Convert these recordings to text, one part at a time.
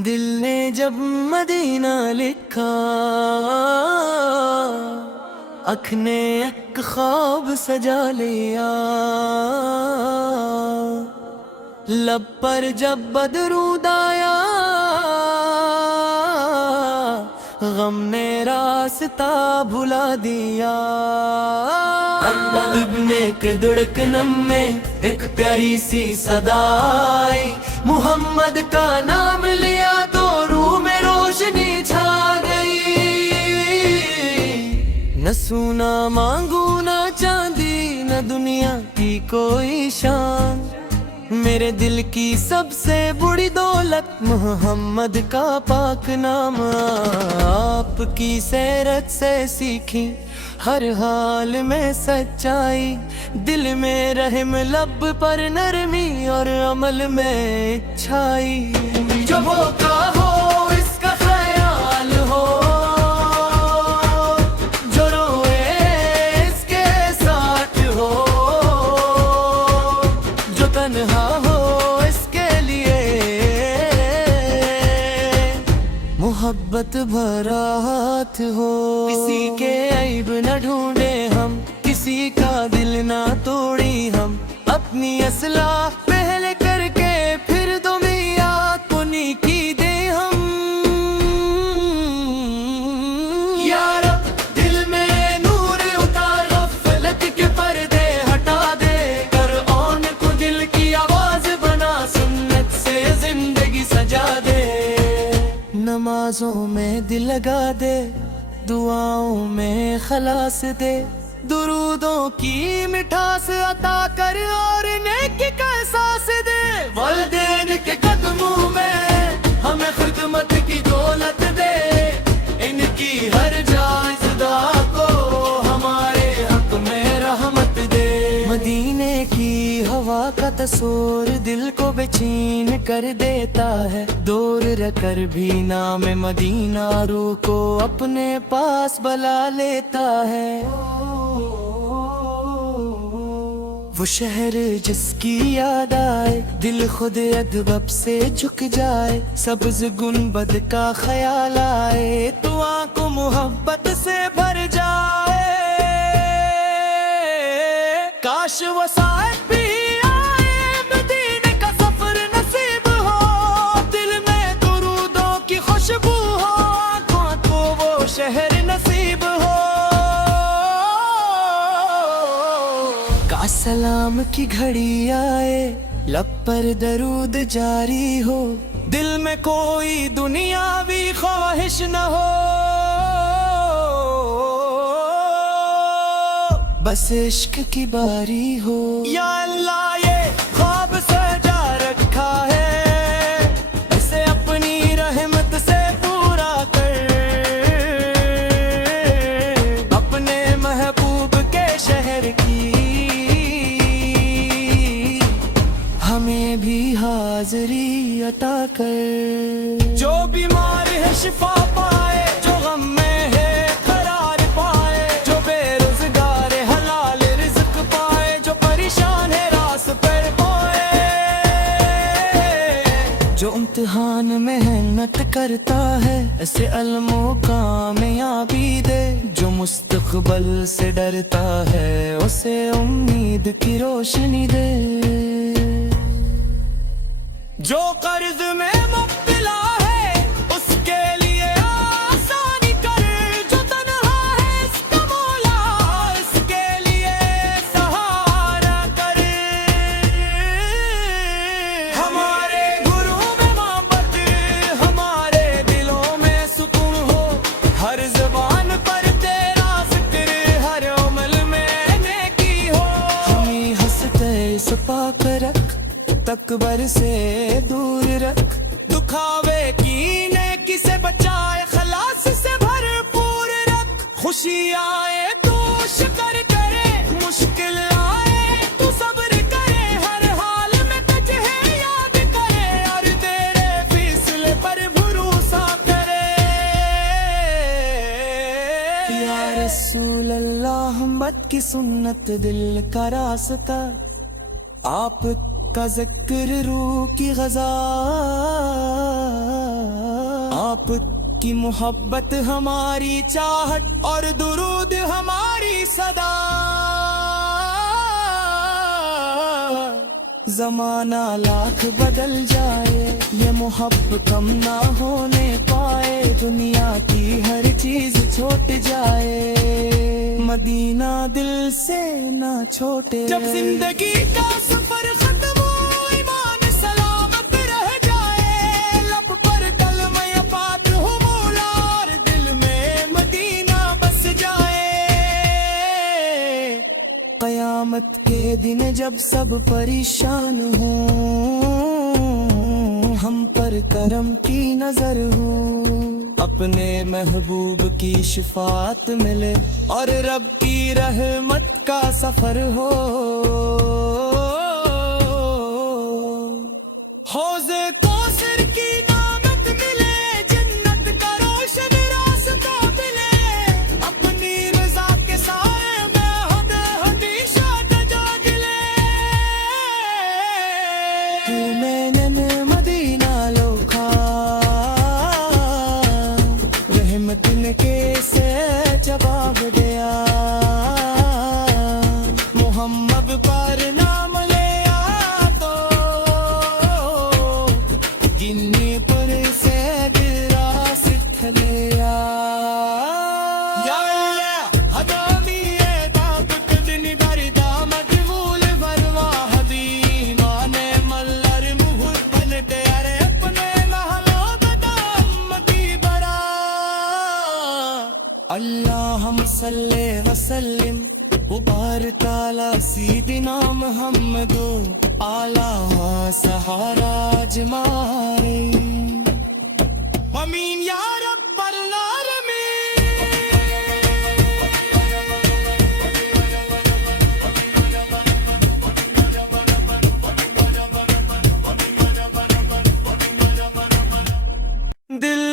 دل نے جب مدینہ لکھا، اکھ نے ایک خواب سجا لیا، لب پر جب بدرود آیا، غم نے راستہ بھلا دیا۔ ابن کے دھڑکنم میں ایک پیاری سی صدا آئی، محمد کا نام لیا تو روح میں روشنی چھا گئی۔ نہ سونا مانگو نہ چاندی، نہ دنیا کی کوئی شان، میرے دل کی سب سے بڑی دولت محمد کا پاک نام۔ آپ کی سیرت سے سیکھی ہر حال میں سچائی، دل میں رحم لب پر نرمی اور عمل میں اچھائی۔ جو بھوکا ہو اس کا خیال ہو، جو روئے اس کے ساتھ ہو، جو تنہا ہو اس کے لیے محبت بھرا ہاتھ ہو۔ کسی کے عیب نہ ڈھونڈے ہم، کسی کا دل نہ توڑی ہم، اپنی اصلاح پہلے کر کے پھر دنیا کو نیکی دے ہم۔ یا رب دل میں نور اتار، غفلت کے پردے ہٹا دے، قرآن کو دل کی آواز بنا، سنت سے زندگی سجا دے۔ نمازوں میں دل لگا دے، دعاؤں میں خلاص دے، درودوں کی مٹھاس عطا کر اور نیکی کا احساس دے۔ والدین کے قدموں میں ہمیں خدمت کی دولت دے، ان کی ہر جائز دعا کو ہمارے حق میں رحمت دے۔ مدینے کی ہوا کا تصور دل کو بے چین کر دیتا ہے، دور رہ کر بھی نام مدینہ روح کو اپنے پاس بلا لیتا ہے۔ وہ شہر جس کی یاد آئے، دل خود ادب سے جھک جائے، سبز گنبد کا خیال آئے تو آنکھوں محبت سے بھر جائے۔ کاش وہ ساتھ بھی آئے، مدینے کا سفر نصیب ہو، دل میں درودوں کی خوشبو ہو، آنکھوں کو وہ شہر نصیب ہو۔ سلام کی گھڑی آئے، لب پر درود جاری ہو، دل میں کوئی دنیاوی خواہش نہ ہو، بس عشق کی باری ہو۔ یا اللہ یہ خواب سجا رکھا ہے، اسے اپنی رحمت سے پورا کر، اپنے محبوب کے شہر کی ہمیں بھی حاضری عطا کر۔ جو بیمار ہے شفا پائے، جو غم میں ہے قرار پائے، جو بے روزگار ہے حلال رزق پائے، جو پریشان ہے راس پر پائے، جو امتحان میں محنت کرتا ہے اسے علم و کامیابی دے، جو مستقبل سے ڈرتا ہے اسے امید کی روشنی دے، جو قرض میں مبتلا ہے اس کے لیے آسانی کر، جو تنہا ہے اس کا مولا اس کے لیے سہارا کر۔ ہمارے گھروں میں محبت، ہمارے دلوں میں سکون ہو، ہر زبان پر تیرا ذکر، ہر عمل میں نیکی ہو، ہمیں ہنستے سے پاک رکھ، تکبر سے دور رکھ، دکھاوے کی نیکی سے بچائے، خلاص سے بھرپور رکھ، خوشی آئے تو شکر کرے، مشکل آئے تو صبر کرے، ہر حال میں تجھے یاد کرے اور تیرے فیصلے پر بھروسہ کرے۔ یا رسول اللہ محمد کی سنت دل کا راستہ، آپ کا ذکر روح کی غذا، آپ کی محبت ہماری چاہت اور درود ہماری صدا. زمانہ لاکھ بدل جائے یہ محبت کم نہ ہونے پائے. دنیا کی ہر چیز چھوٹ جائے مدینہ دل سے نہ چھوٹے. جب زندگی کا سفر ختم ہو ایمان سلامت رہ جائے. لب پر کلمہ پاک ہو مولا اور دل میں مدینہ بس جائے. قیامت کے دن جب سب پریشان ہوں ہم پر کرم کی نظر ہو. اپنے محبوب کی شفاعت ملے اور رب کی رحمت کا سفر ہو. حوض کوثر کی نعمت ملے جنت کا روشن راستہ ملے. اپنی رضا کے سائے میں حد ہمیشہ تجاگ لے. میں نے مدینہ لوکھا رحمت نے کیسے جواب دیا. محمد پر نام لیا تو گنی پر سے دل راست لیا. یا اللہ حدامی دابت دن بردا مدبول فرما حدیمان ملر مہر بنتے ارے اپنے محلوں بتا امتی برا. اللہم صلی وسلم وبارک علی سیدنا محمد اعلیٰ سہارا اجمعین. آمین یا رب العالمین. دل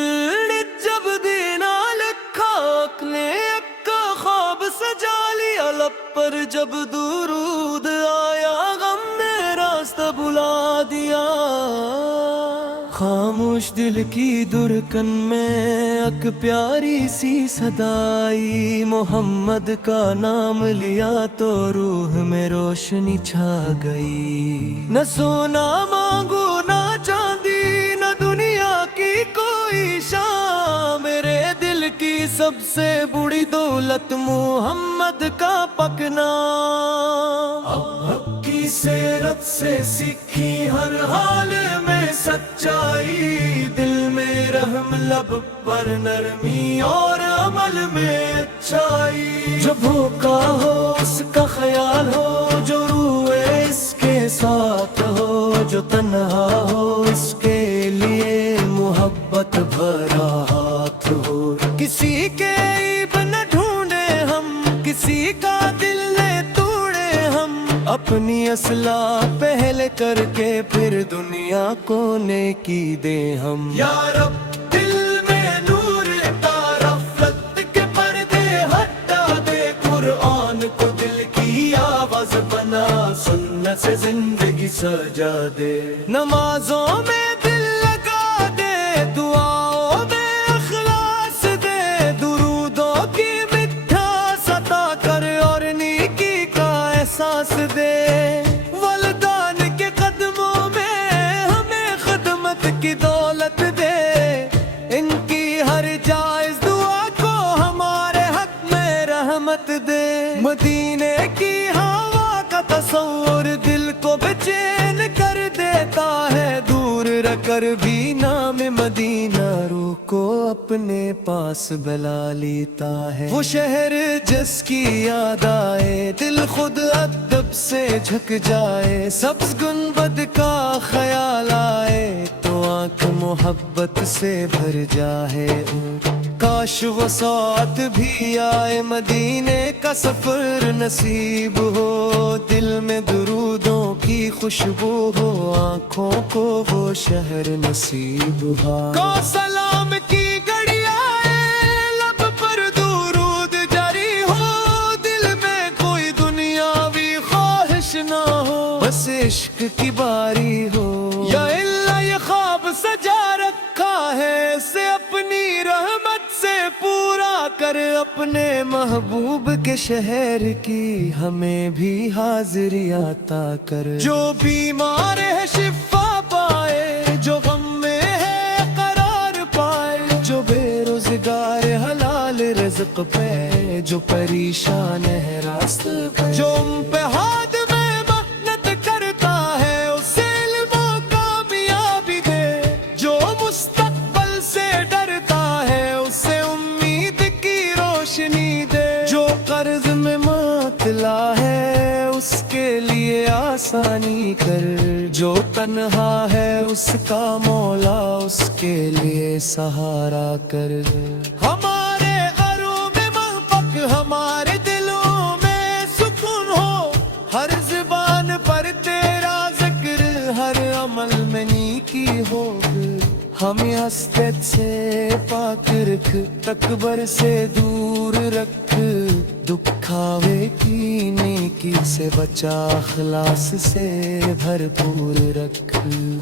جب دینا لکھا اپنے اکا خواب سجا لیا. لب پر جب درود آیا غم نے راستہ بلا دیا. خاموش دل کی درکن میں اک پیاری سی صدائی. محمد کا نام لیا تو روح میں روشنی چھا گئی. نہ سونا مانگو نہ چاندی نہ دنیا کی کوئی شان. میرے دل کی سب سے بڑی دولت محمد کا پکنا. حق کی سیرت سے سیکھی ہر حال میں سچائی. دل میں رحم لب پر نرمی اور عمل میں اچھائی. جو بھوکا ہو اس کا خیال ہو جو روئے اس کے ساتھ ہو. جو تنہا ہو اس کے لیے محبت بھرا ہاتھ ہو. کسی کے عیب نہ ڈھونڈے ہم کسی کا دل نہ توڑے ہم. اپنی اصلاح پہلے کر کے پھر دنیا کو نیکی دیں ہم. یا رب دل میں نور تارا غفلت کے پردے ہٹا دے. قرآن کو دل کی آواز بنا سنت سے زندگی سجا دے. نمازوں میں دل لگا دے دعاؤں میں اخلاص دے. درودوں کی مٹھاس عطا کر اور نیکی کا احساس دے. والدان کے قدموں میں ہمیں خدمت کی دولت دے. ان کی ہر جائز دعا کو ہمارے حق میں رحمت دے. مدینے کی ہوا کا تصور دل کو بے چین کر دیتا ہے. دور رہ کر بھی نام مدینہ روح کو اپنے پاس بلا لیتا ہے. وہ شہر جس کی یاد آئے دل خود ادب سے جھک جائے. سبز گنبد کا خیال آئے تو آنکھ محبت سے بھر جائے. کاش وہ ساتھ بھی آئے مدینے کا سفر نصیب ہو. دل میں درودوں کی خوشبو ہو آنکھوں کو وہ شہر نصیب ہو. کو سلام کی گھڑی آئے لب پر درود جاری ہو. دل میں کوئی دنیاوی خواہش نہ ہو بس عشق کی باری ہو. یا اللہ یہ خواب سجا رکھا ہے اسے اپنے اپنی رحمت سے پورا کر اپنے محبوب کے شہر کی ہمیں بھی حاضری عطا کر جو بیمار ہے شفا پائے جو غم میں ہے قرار پائے جو بے روزگار حلال رزق پہ جو پریشان ہے راست پہ جو ام پہ ہاتھ میں محنت کرتا ہے اسے علم و کامیابی دے جو مستقبل سے ڈرتا ہے اسے امید کی روشنی دے جو قرض میں مبتلا ہے اس کے لیے آسانی کر جو تنہا ہے اس کا مولا اس کے لیے سہارا کر ہمارے گھروں میں محبت ہمارے دلوں میں سکون ہو ہر زبان پر تیرا ذکر ہر عمل میں نیکی ہو ہمیں حسد سے پاک رکھ تکبر سے دور رکھ دکھاوے کی نیکی سے بچا اخلاص سے بھرپور رکھ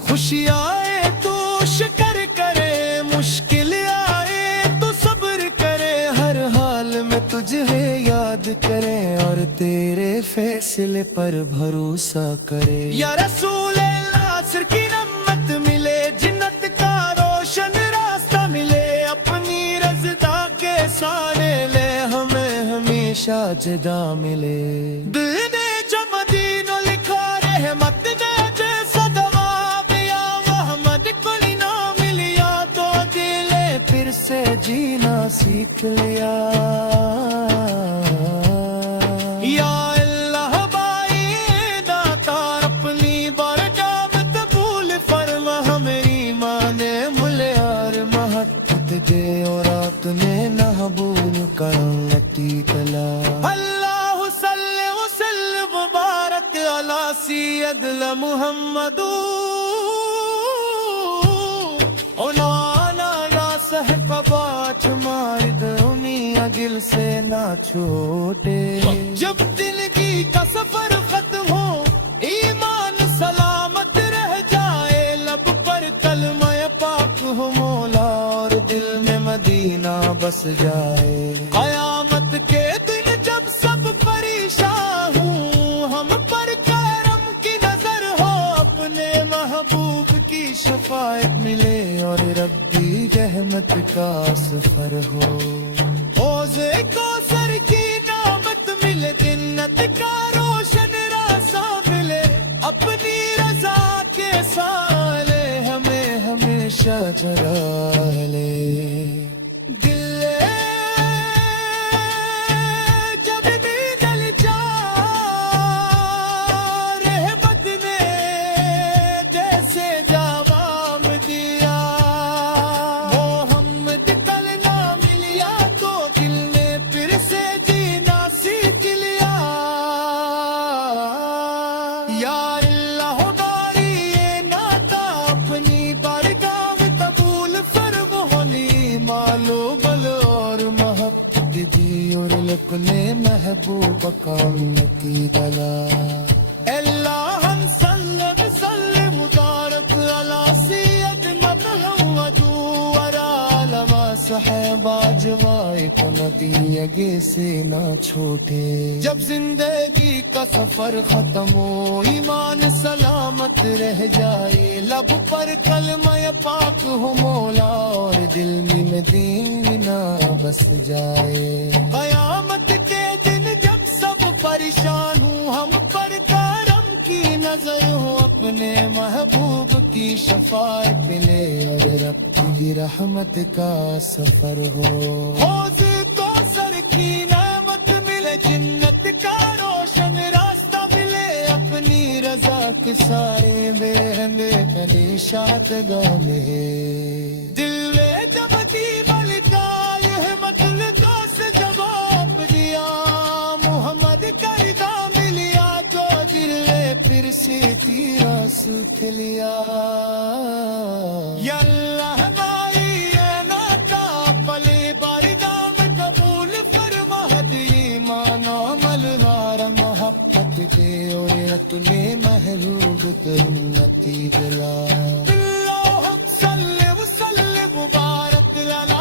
خوشی آئے تو شکر کرے مشکل آئے تو صبر کرے ہر حال میں تجھے یاد کرے اور تیرے فیصلے پر بھروسہ کرے یا رسول اللہ سر کی نعمت ملے جنت کا روشن راستہ ملے اپنی رضا کے سارے لے ہمیں ہمیشہ جدا ملے دل نے جو مدینہ لکھا رحمت نے جیسا دوا دیا محمد کو نہ ملیا تو دل پھر سے جینا سیکھ لیا یا اللہ بائی داتار اپنی بارگاہ میں قبول فرما ہمیں ایمان ملے اور محبت دے اور رات میں محبوب کرتی کلا اللہ صلی وسلم مبارک علی سیدنا محمد اولانا را صحب باچ مارد انہیں اگل سے نہ چھوٹے جب زندگی کا سفر ختم ہو ایمان سلامت رہ جائے لب پر کلمہ پاک ہو مولا اور دل میں مدینہ بس جائے قیامت کے دن جب سب پریشان ہوں ہم پر کرم کی نظر ہو اپنے محبوب کی شفاعت ملے اور ربی رحمت کا سفر ہو حوضے کوثر کی نعمت ملے جنت کا روشن راستہ ملے اپنی رضا کے سالے ہمیں ہمیشہ جلا لے دل جب بھی جل جا رحمت نے جیسے جواب دیا محمد کل نہ ملیا تو دل نے پھر سے جینا سیکھ لیا یا اللہ ہماری یہ ناتا اپنی بارگاہ میں قبول فرم ہونی مالو بل اور محبت دی اور اپنے محبوب کاملتی دلا اللہ ہم سلم مبارک علی سیدنا محمد ورالما صحابہ جوائے کو ندی اگے سے نہ چھوٹے جب زندگی کا سفر ختم ہو ایمان سلامت رہ جائے لب پر کلمہ پاک ہو مولا اور دل میں مدینہ بس جائے قیامت کے دن جب سب پریشان ہوں ہم پر کرم کی نظر ہو اپنے محبوب کی شفاعت ملے اور رب کی رحمت کا سفر ہو حوض کوثر کی نعمت ملے جنت کا روشن راستہ ملے اپنی رضا کے سارے بے رندے کلی شاد گاہ میں دل میں جب دی بلکہ یہ مطلب سے جواب دیا محمد کا رضا ملیا جو دل میں پھر سے تیرا سوکھ لیا یا اللہ ہماری یہ ناتا پلے بارگاہ میں قبول فرما ایمان عمل ہمارا محبت کے اور اپنے محبوب کرنتی دلا اللہم صلی وسلم مبارک علی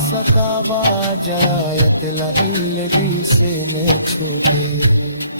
ستاوا جایت لہل بھی سے نے چھوٹے